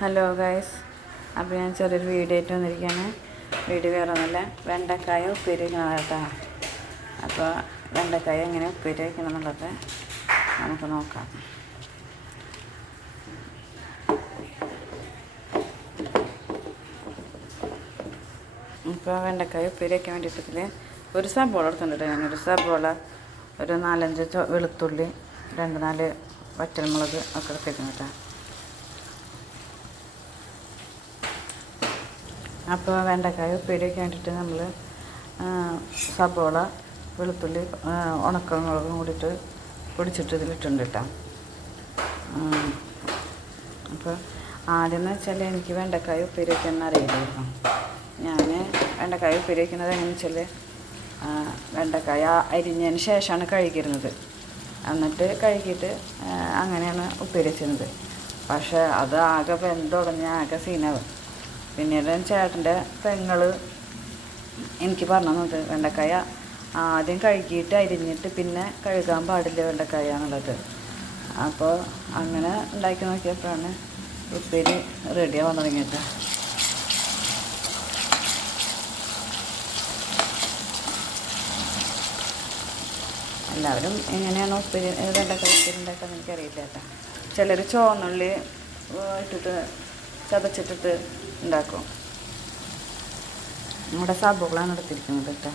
Hello guys അപ്പോൾ ഞാൻ ചെറിയൊരു വീഡിയോ ആയിട്ട് വന്നിരിക്കുകയാണ്. വീഡിയോ വേറെ ഒന്നുമില്ല. വെണ്ടക്കായ ഉപ്പേരി വയ്ക്കണം അപ്പോൾ വെണ്ടക്കായ എങ്ങനെ ഉപ്പേരി വയ്ക്കണം എന്നുള്ളത് നമുക്ക് നോക്കാം. ഇപ്പോൾ വെണ്ടക്കായ ഉപ്പേരി വയ്ക്കാൻ വേണ്ടിയിട്ടതിൽ ഒരു സബോള എടുത്തിട്ടുണ്ട് ഞാനൊരു സബോള ഒരു നാലഞ്ച് വെളുത്തുള്ളി രണ്ട് നാല് വറ്റൽമുളക് ഒക്കെ എടുത്തിട്ടുണ്ട് കേട്ടോ. അപ്പോൾ വെണ്ടക്കായ ഉപ്പേരിയൊക്കെ വേണ്ടിയിട്ട് നമ്മൾ സബോള വെളുത്തുള്ളി ഉണക്കമുളകും കൂടിയിട്ട് പൊടിച്ചിട്ട് ഇതിലിട്ടുണ്ട് കേട്ടോ. അപ്പോൾ ആദ്യം എന്ന് വെച്ചാൽ എനിക്ക് വെണ്ടക്കായ ഉപ്പേരി വയ്ക്കാൻ അറിയില്ലായിരുന്നു. ഞാൻ വെണ്ടക്കായ ഉപ്പേരി വയ്ക്കുന്നത് വെച്ചാൽ വെണ്ടക്കായ അരിഞ്ഞതിന് ശേഷമാണ് കഴുകിയിരുന്നത്. എന്നിട്ട് കഴുകിയിട്ട് അങ്ങനെയാണ് ഉപ്പേരി വെച്ചിരുന്നത്. പക്ഷേ അത് ആകെ വെന്തുടഞ്ഞ ആകെ സീനാവും പിന്നീട് ചേട്ടന്റെ പെങ്ങൾ എനിക്ക് പറഞ്ഞു തന്നത് വെണ്ടക്കായ ആദ്യം കഴുകിയിട്ട് അരിഞ്ഞിട്ട് പിന്നെ കഴുകാൻ പാടില്ല വെണ്ടക്കായ എന്നുള്ളത്. അപ്പോൾ അങ്ങനെ ഉണ്ടാക്കി നോക്കിയപ്പോഴാണ് ഉപ്പേരി റെഡിയാവാൻ തുടങ്ങിയിട്ട് എല്ലാവരും എങ്ങനെയാണ് ഉപ്പേരി വെണ്ടക്കായ ഉപ്പേരി ഉണ്ടാക്കാൻ എനിക്കറിയില്ല കേട്ടോ. ചിലർ ചോന്നുള്ളി ഇട്ടിട്ട് ചതച്ചിട്ടിട്ട് ഉണ്ടാക്കും. നമ്മുടെ സബോളാണ് എടുത്തിരിക്കുന്നത് കേട്ടോ.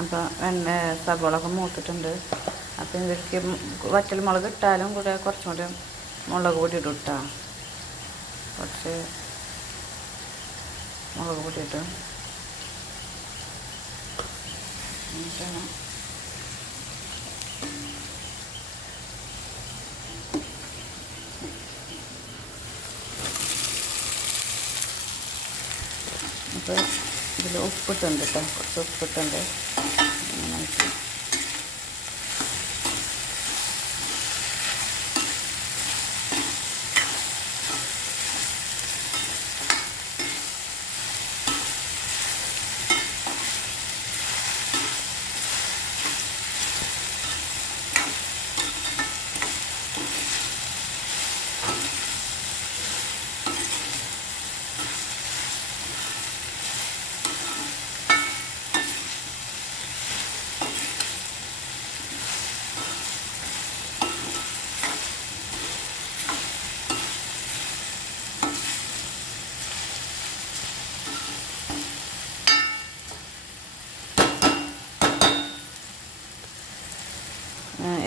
അപ്പോൾ സബോളൊക്കെ മൂത്തിട്ടുണ്ട്. അപ്പോൾ ഇതിലേക്ക് വറ്റൽ മുളക് ഇട്ടാലും കൂടെ കുറച്ചും കൂടെ മുളക് പൊടി ഇടും കേട്ടോ കുറച്ച് മുളക് പൊടി ഇട്ടും എന്നിട്ടാണ് അപ്പോൾ ഇതിൽ ഉപ്പിട്ടുണ്ട് കേട്ടോ കുറച്ച് ഉപ്പിട്ടുണ്ട്. നന്നായിട്ട്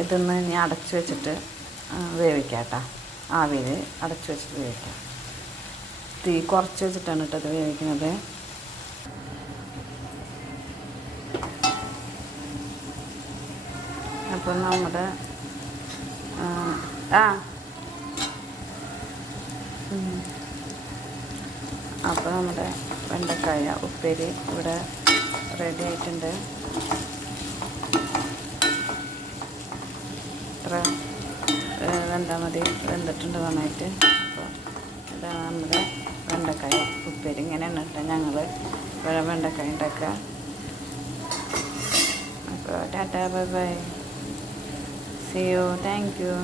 ഇതൊന്ന് ഞാൻ അടച്ചു വെച്ചിട്ട് വേവിക്കാം കേട്ടോ ആവിയിൽ അടച്ചു വെച്ചിട്ട് വേവിക്കാം. തീ കുറച്ച് വെച്ചിട്ടാണ് കേട്ടോ അത് വേവിക്കുന്നത്. അപ്പം നമ്മുടെ ആ, അപ്പോൾ നമ്മുടെ വെണ്ടക്കായ ഉപ്പേരി ഇവിടെ റെഡി ആയിട്ടുണ്ട്. വെന്താൽ മതി. വെന്തിട്ടുണ്ട് നന്നായിട്ട്. അപ്പോൾ ഇതാണ് നമ്മുടെ വെണ്ടക്കായ ഉപ്പേരി. ഇങ്ങനെയാണ് കേട്ടോ ഞങ്ങൾ ഇവിടെ വെണ്ടക്കായ ഉണ്ടാക്കുക. അപ്പോൾ tata bye bye. See you thank you